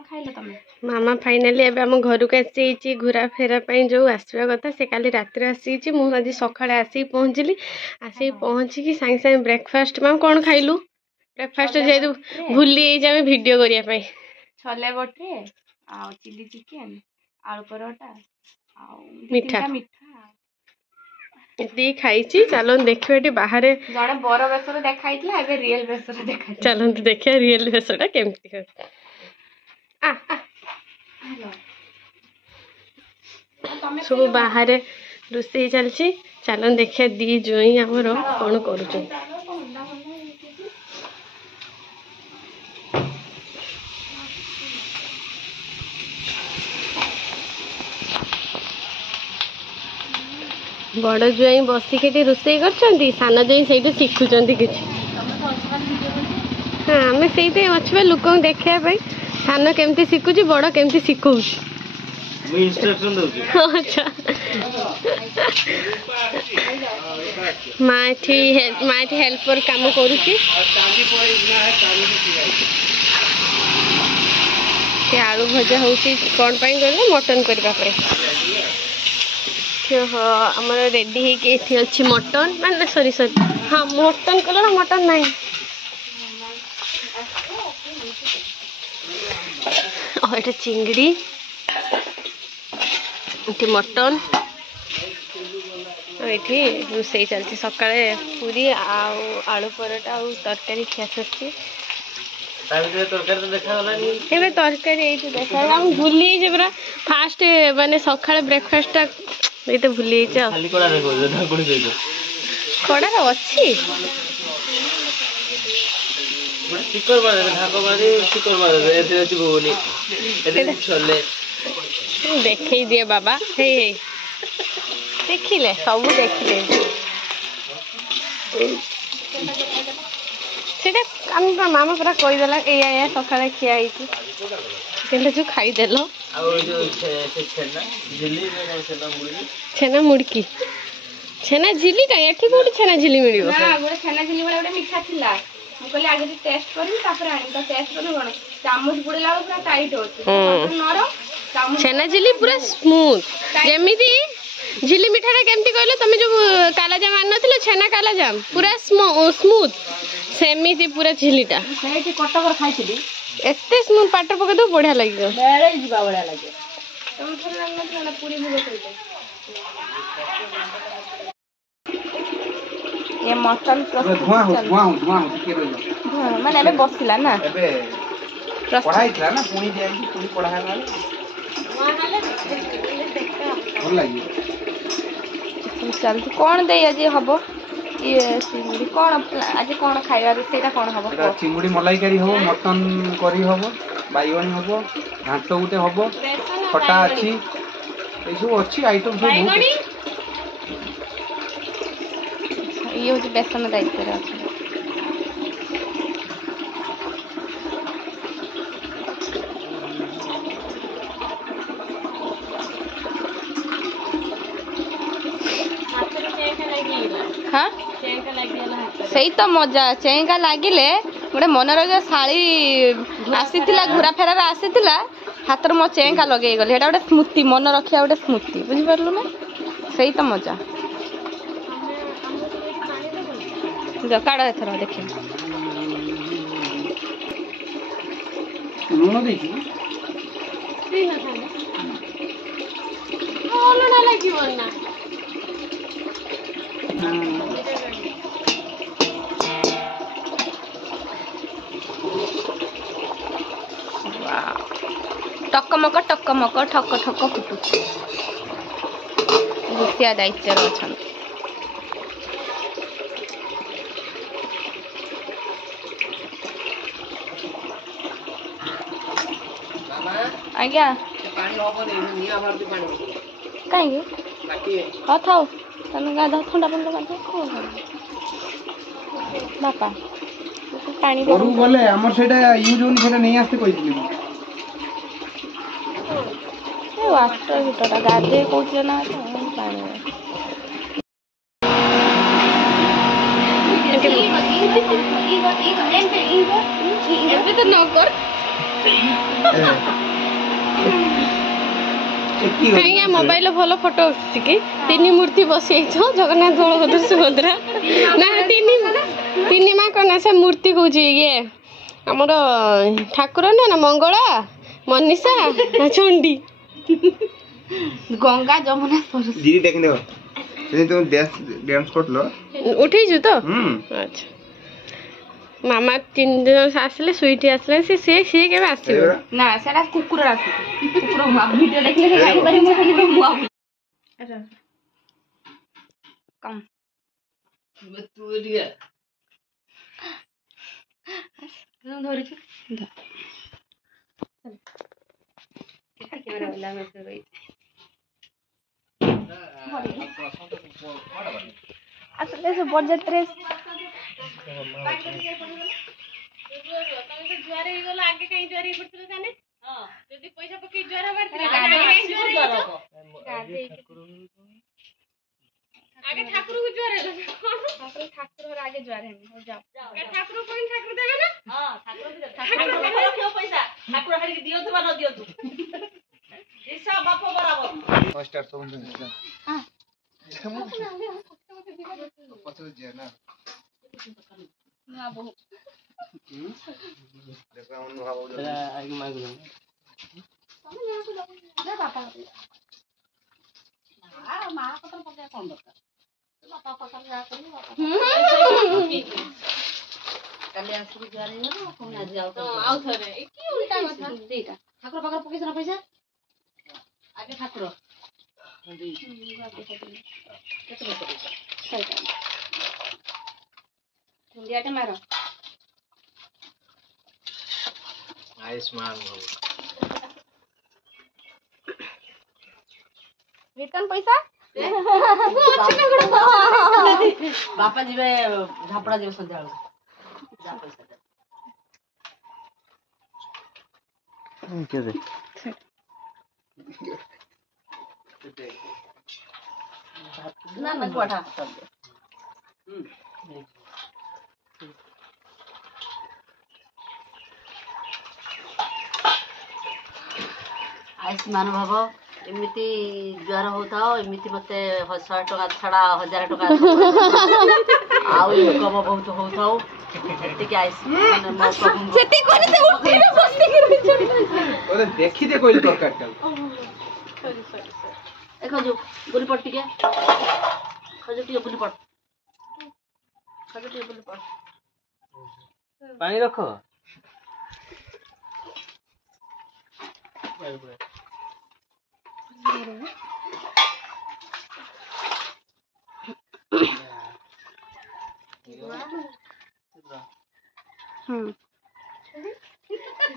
मामा finally एबे हम घर को आसी घुरा फेरा जो आसवा कथा से काली रात आसी मुझे सका आसिक पहुँचली आसिक पहुँचिकी सांगे सांगे ब्रेकफास्ट माम कौन खाइलु ब्रेकफास्ट जेहेतु भूली आम भिड करने छोले भटुरे आ चिली चिकेन आलू परोटा आ मिठा ये खाई चलो देखिए बाहर जड़े बर बेसर देखा रियल बेसर देखा चलो देखिए रियल बेसटा केमती सब बाहर रोसे चलती चलो देखिए दी जोई आमर कौन कर बड़ जुआई बसिकी रोसे कर सान जाई से शिखुं कि हाँ आम से अच्छे लोक देखापी सान केमती शिखुची बड़ केमती शिखौ अच्छा माँ हेल्पर काम करुच्ची आलू भजा हूँ कौन कहल मटन करने आमर रेडी होती अच्छी मटन ना सॉरी सॉरी हाँ मटन कल ना मटन नहीं और चिंगड़ी ये मटन ये रोसे चलती सका पूरी आलू परोटा और तरकारी खिया सर तरकारी देखा भूली पूरा फास्ट माने सका ब्रेकफास्ट ये तो भूली कड़ा अच्छी देखे दिए बाबा हे देखिले सब देखिले सेटा मामा पूरा कहीदेला या सका खिया जो खाईदेल छेना मुड़की छेना झिली कहीं एठी कोठी छेना झिली मिलिबो ना गोटे छेना झिली वाला गोटे मिठा थिला मु कहली आगे टेस्ट करी तापर आनी तो टेस्ट करी कोन चामच बुड़ेला पूरा टाइट होची नरम छेना झिली पूरा स्मूथ जेमिति झिली मिठाटा केमती कहलो तमे जो काला जाम आन नथिलो छेना काला जाम पूरा स्मूथ सेमिति पूरा झिलीटा सेठी कटकर खाइथिली एते स्मूथ पाटर पके दो बढ़िया लागियो बेले जीवा बढ़िया लागियो तुम थोर आन नथिलो ना पूरी भुगो कइते ये मटन धुआं के रहियो माने एबे बसिला ना एबे पढ़ाई थला ना पुणी जाई पुणी पढ़ा ना धुआं हाले देखा भल लागियो चल कोन दे आज हबो ये चिंगुड़ी कौन आज कौन खाइबा रोसेटा कौन हबो चिंगुड़ी मलाई करी हबो मटन करी हबो बाइगणी हबो घांट गुटे हबो खटा अछि ए सब अछि आइटम सब बाइगणी ये होची बेसन दायित्व रे अछि हाँ सही तो मजा चेंका लगिले गोटे मन रहा शाड़ी आसी घुरा फेरार आसी हाथ मो चेंका लगे गली गोटे स्मृति मन रखा गोटे स्मृति बुझिपारू ना सही तो मजा काड़ एथर देखे टकमक टकमक ठक ठक फुटुची भूतिया दायित्व अच्छा आज्ञा कहीं हाँ था गाधा थंडा पानी गाधा बापा पानी गले हमर सेटा यूज होनी सेटा नहीं आस्ते कहितली ए वाटर हीटर गाधे कहले ना पानी एबे तो न कर कहीं मोबाइल भल फोटो कि तीन मूर्ति बसई जगन्नाथ बलभद्र सुभद्रा ना तीन माँ कौन से मूर्ति कौच ये आमर ठाकुर ना मंगला मनीषा चंडी गंगा जमुना दीदी देख तुम डांस करलो उठेजु तो अच्छा मामा 3 दिन आसले स्वीटी आसले सी के आसो ना सेटा कुकुर आसु कुकुर मुआ वीडियो देखले से जानि पारि मो खाली मुआ कम तू दिया धरि छु कैमरा वाला में तो रही असले से बजट रे आगे कहीं ज्वार पड़ते जाने यदि पैसा पकई ज्वार आगे ठाकुर को ज्वार ठाकुर आगे ज्वार है हो जाओ ठाकुर कोई ठाकुर देबे ना हां ठाकुर भी ठाकुर क्यों पैसा ठाकुर खाली दियो तो न दियो तू हिसाब बाप बराबर स्टार्ट तो हां पछो जे ना ना बहुत देखो अनुभव हो जा आगे मांग लो जा बापा आ मां को तो पके कोन दरकार बापा पकड़ जा करी बापा कले आसु जा रे ना कोन आज जाओ तो आउ थरे की उल्टा कथा देटा ठाकुर पकड़ पके सना पैसा आगे ठाकुर मुंडियाटे मारो आयुष्मान वेतन पैसा बापा जी झापड़ा जी संध्या जा पैसा के दे ना ना कोठा सब आयुष्मान भाव एमती ज्वर होता एमती मत 100 टका छड़ा 1000 टका आउ इनकम बहुत होता आयुष्मान देखी दे कोई प्रकार खजू बुली पड़ टिके खजू टिके बुली पड़ खजू टिके बुली पड़ पानी रखो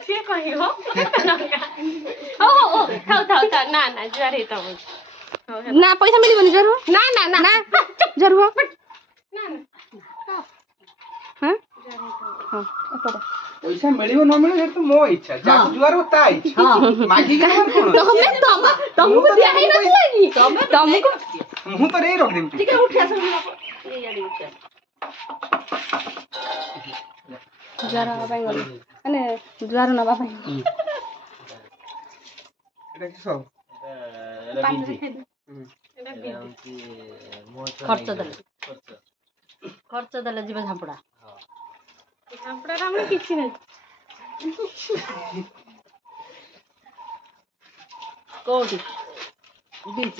से कही हो था ना ना ज्वार है तब ना पैसा मिलबनी जरू ना ना ना ना जरू हो ना ना हां पैसा मिलियो न मिलियो तो मो इच्छा जा जुआर होता इच्छा मागी के कोन तुमको दिया है ना लगी तुमको मुंह तो नहीं रोक देम ठीक है उठिया सब ये यानी उठिया जरा बाई गले माने जुआर न बापा एटा कि सब खर्च देले जीव झापड़ा झापड़ा हमर किछि नै कोठी बीच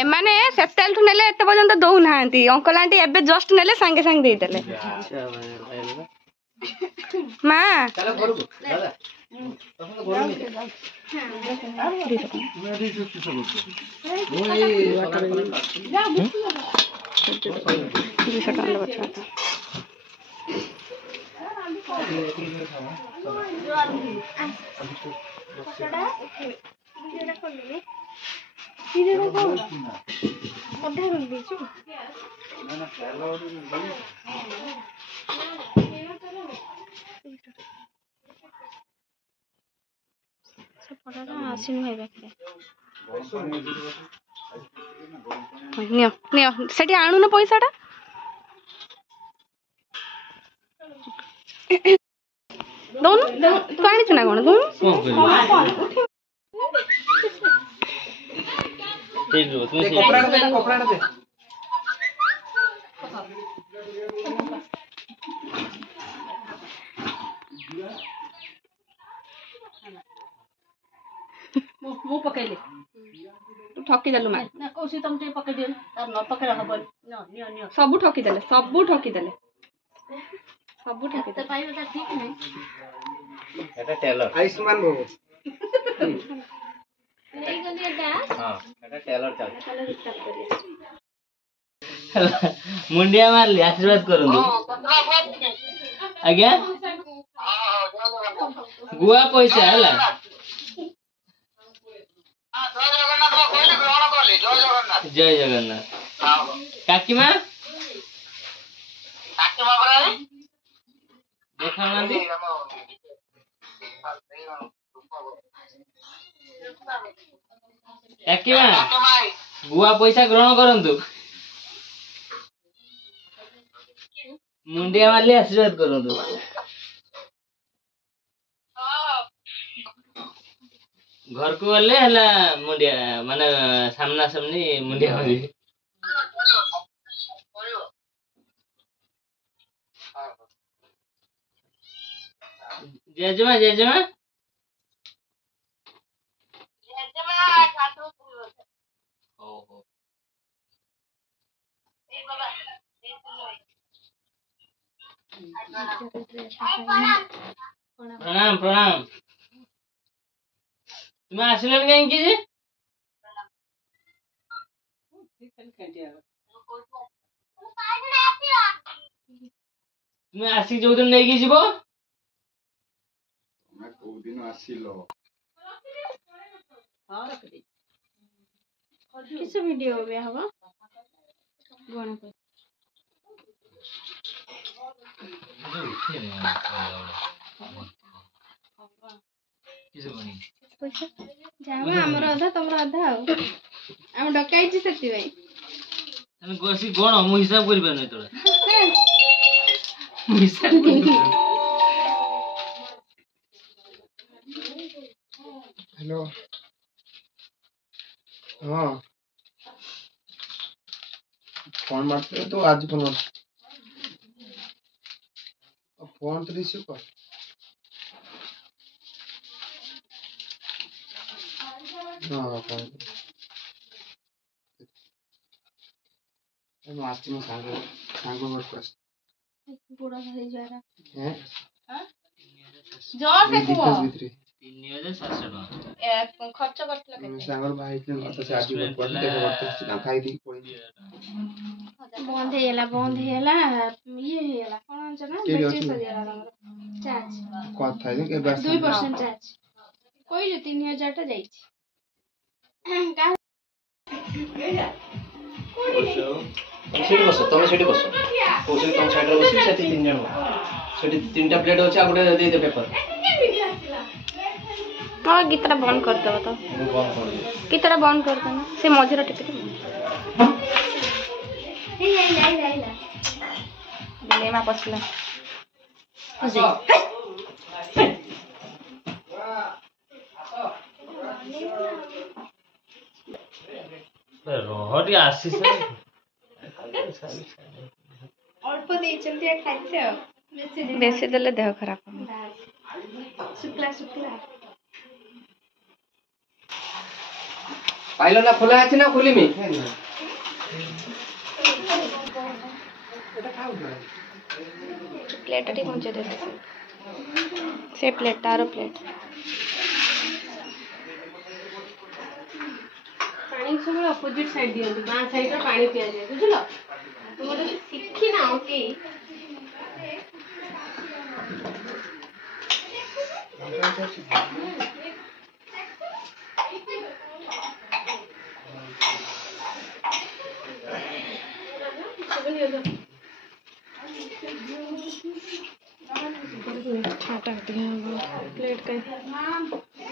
एमाने सेटेल ठु नेले एते पर्यंत दउ नाहंती अंकल आंटी एबे जस्ट नेले संगे संगे देई देले मां चलो घर को दादा तखन तो घर में मैं भी जो किस बोल वो ये जा नियो नियो सेठी आणु न पैसाटा ଦଉନୁ ତୁ ଆଣିଛୁ ନା କଣ ଦଉନୁ କପଡା ଦେ ମୁଁ ପକେଇଲି ତୁ ଠକିଦେଲୁ ମା ନା କହୁଛି ତମେ ଟିକେ ପକେଇ ଦିଅ ତାର ନ ପକେଇଲେ ହବନି ନିଅ ସବୁ ଠକିଦେଲେ ସବୁ ଠକିଦେଲେ ଏତେ ପାଇବା ତା ଠିକ ନାହିଁ এটা টেলর আয়ুষ্মান বাবু ନେଇଗଲି ଏଟା ହଁ এটা টেলর ଚାଲ ତାହେଲେ ହିସାବ କରିବା मुंडिया मारली आशीर्वाद करूँ आज्ञा गुआ पैसा है जय जगन्नाथ काकी माँ देखा ना दी काकी माँ गुआ पैसा ग्रहण करंतु मुंडिया मारली आशीर्वाद करंतु घर को गले हला मुंडिया माने सामना सामनी मुंडिया मारी जेजमा जेजमा हो हो प्रणाम प्रणाम तुम्हें आसिलन कहीं जे तुम्हें आसिक जो दिन नहीं जीव किस वीडियो में हवा गणपति जामा हमर अधा तमर अधा हम डकाइछि सेति भाई तने गोसी कोन मु हिसाब करि पाने तोरा हिसाब करि हेलो हाँ फोन मारते तो आज फोन फोन तो रिसीव कर हाँ फोन मैं आस्ती में सांगो वर्क कर पूरा भरी जा रहा हैं जोर से कुओ 3700 खर्च करतला मैं सांगो भाई के तो से आज वर्क कर देखो वर्क कर खाई दी कोई बंद हेला ये हेला कोन जना बैटरी सरिया हमर चार्ज कत थाई के बस 2% चार्ज कोई जो 3000 टा जाई का सेठी बस तुम सेठी बस कौशल तुम साइड रे बस सेठी तीन जण सेठी तीनटा प्लेट अछि आ गुटे दे दे पेपर हाँ गीतटा बंद कर दो तो मु बंद कर दे गीतटा बंद कर दो से मझिरा टिके बिलेमा पसला रोहटी आसी से अल्प दे चलते खाइते बेसी देले देह खराब हो शुक्ला शुक्ला पाइलो ना खुला अछि ना खुली मी प्लेट टी मुझे दे दे से प्लेट तारो प्लेट पानी सब अपोजिट साइड दियो बां साइड रे पानी पिया जाय बुझलो तुमरे सिखी ना ओके प्लेट का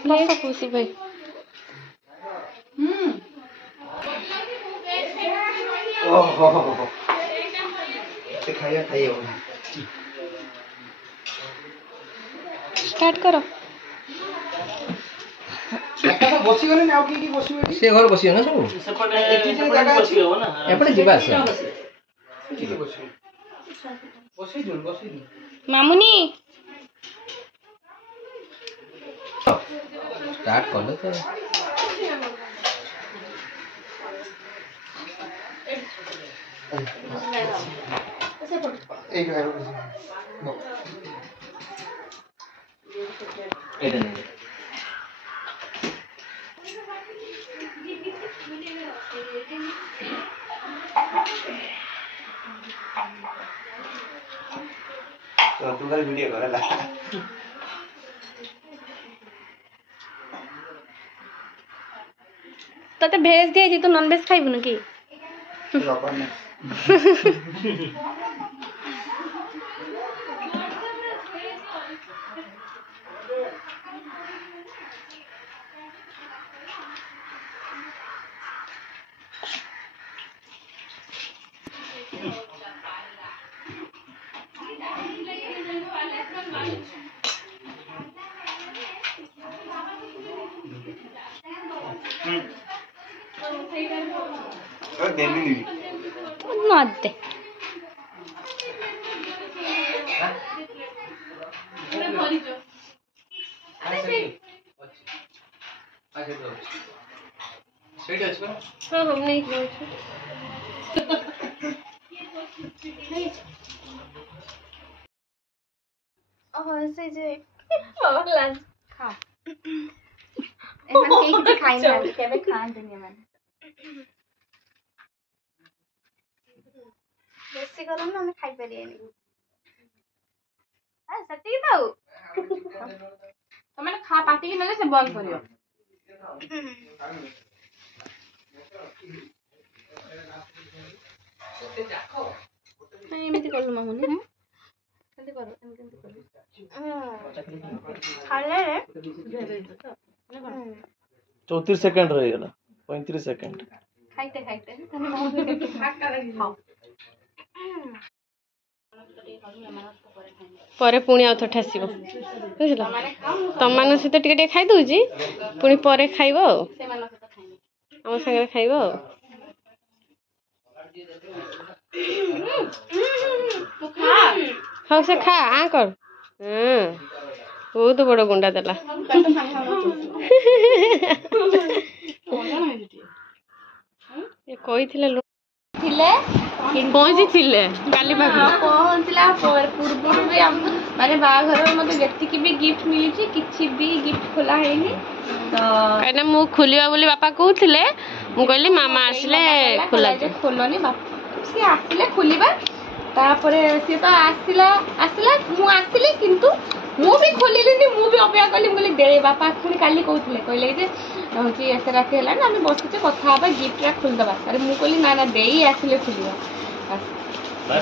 बस खुशी भाई ओहो से खाइए स्टार्ट करो। ବସିଗଲେନି ଆଉ କିଏ କିଏ ବସିବେ ଏଠି? ସେ ଘରେ ବସିବ ନା ସବୁ ସେପଟେ ଏଠି ଯୋଉ ଜାଗା ଅଛି ବସି ହବ ନା। ଏପଟେ ଯିବା ଆସିବା କିଏ ବସିବେ? ବସିଦିଅନ୍ତୁ ବସିଦିଅନ୍ତୁ। ମାମୁନି ଷ୍ଟାର୍ଟ କଲେ ତ ଏଇ ଘରେ ଏଇଟା ନେଇ ତୁ ଖାଲି ଭିଡ଼ିଓ କର ହେଲା। तते भेज दिया जी तू नॉन वेज खाइबुन की ଦେଲିନି नदे ସେଇଠି ଅଛି ପରା हां हम नहीं ओहो से जे भगवान खा एमन के किछ खाइ ना केबे खान देनी एमन बेसी गरम ना हम खाइ परिएनी आ सती दाऊ ତମେ ଖା ପାଟିକି ନେଲେ ସେ ବନ୍ଦ କରିବ। एमती कलु मामुनी एमती करो एमती करो खाले 34 सेकंड रहेगा 35 सेकंड खाइते खाइते ପରେ ପୁଣି ଆଉ ଥରେ ଠାସିବ ବୁଝିଲ ତମମାନଙ୍କ ସହିତ ଟିକେ ଟିକେ ଖାଇ ଦଉଛି ପୁଣି ପରେ ଖାଇବ ଆଉ ଆମ ସାଙ୍ଗରେ ଖାଇବ ଆଉ ହଉ ସେ ଖା ଆ କର ବହୁତ ବଡ ଗୁଣ୍ଡା ଦେଲା କହିଥିଲେ ଥିଲେ ପହଞ୍ଚିଥିଲେ କାଲି ପାଖରୁ ପହଞ୍ଚିଲା ପୂର୍ବରୁ ବି ଆମ ମାନେ ବାହାଘର ମତେ ଯେତିକି ବି ଗିଫ୍ଟ ମିଳିଛି କିଛି ବି ଗିଫ୍ଟ ଖୋଲା ହେଇନି ତ କାହିଁକିନା ମୁଁ ଖୋଲିବା ବୋଲି ବାପା କହୁଥିଲେ ମୁଁ କହିଲି ମାମା ଆସିଲେ ଖୋଲା ଖୋଲନି ବାପା ସିଏ ଆସିଲେ ଖୋଲିବା ତାପରେ ସିଏ ତ ଆସିଲା ମୁଁ ଆସିଲି କିନ୍ତୁ ମୁଁ ବି ଖୋଲିଲିନି ମୁଁ ବି ଅପେକ୍ଷା କଲି ମୁଁ କହିଲି ଦେ ବାପା ପୁଣି କାଲି କହୁଥିଲେ କହିଲେ ଯେ ହଉଛି ଏତେ ରାତି ହେଲାଣି ଆମେ ବସିଛେ କଥା ହବା ଗିଫ୍ଟଟା ଖୋଲିଦବା ଆରେ ମୁଁ କହିଲି ନା ଦେଇ ଆସିଲେ ଖୋଲିବା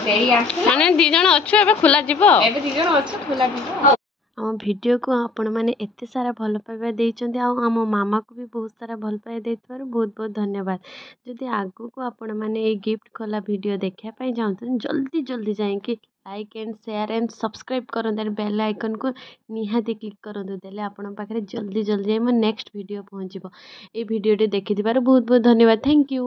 ଦେଇ ଆସିଲା ମାନେ 2 ଜଣ ଅଛୁ ଏବେ ଖୋଲା ଯିବ ଏବେ 2 ଜଣ ଅଛୁ ଖୋଲା ଯିବ ଆମ ଭିଡ଼ିଓକୁ ଆପଣମାନେ ଏତେ ସାରା ଭଲ ପାଇବା ଦେଇଛନ୍ତି ଆଉ ଆମ ମାମାକୁ ବି ବହୁତ ସାରା ଭଲ ପାଇବା ଦେଇଥିବାରୁ ବହୁତ ବହୁତ ଧନ୍ୟବାଦ ଯଦି ଆଗକୁ ଆପଣମାନେ ଏଇ ଗିଫ୍ଟ ଖୋଲା ଭିଡ଼ିଓ ଦେଖିବା ପାଇଁ ଚାହୁଁଛନ୍ତି ଜଲ୍ଦି ଜଲ୍ଦି ଯାଇକି like and share and subscribe କରନ୍ତୁ ଆଣ୍ଡ ବେଲ୍ ଆଇକନ୍କୁ ନିହାତି କ୍ଲିକ୍ କରନ୍ତୁ ଦେଲେ ଆପଣଙ୍କ ପାଖରେ ଜଲ୍ଦି ଜଲ୍ଦି ଯାଇ ମୋ ନେକ୍ସଟ ଭିଡ଼ିଓ ପହଞ୍ଚିବ ଏଇ ଭିଡ଼ିଓଟି ଦେଖିଥିବାରୁ ବହୁତ ବହୁତ ଧନ୍ୟବାଦ ଥ୍ୟାଙ୍କ ୟୁ।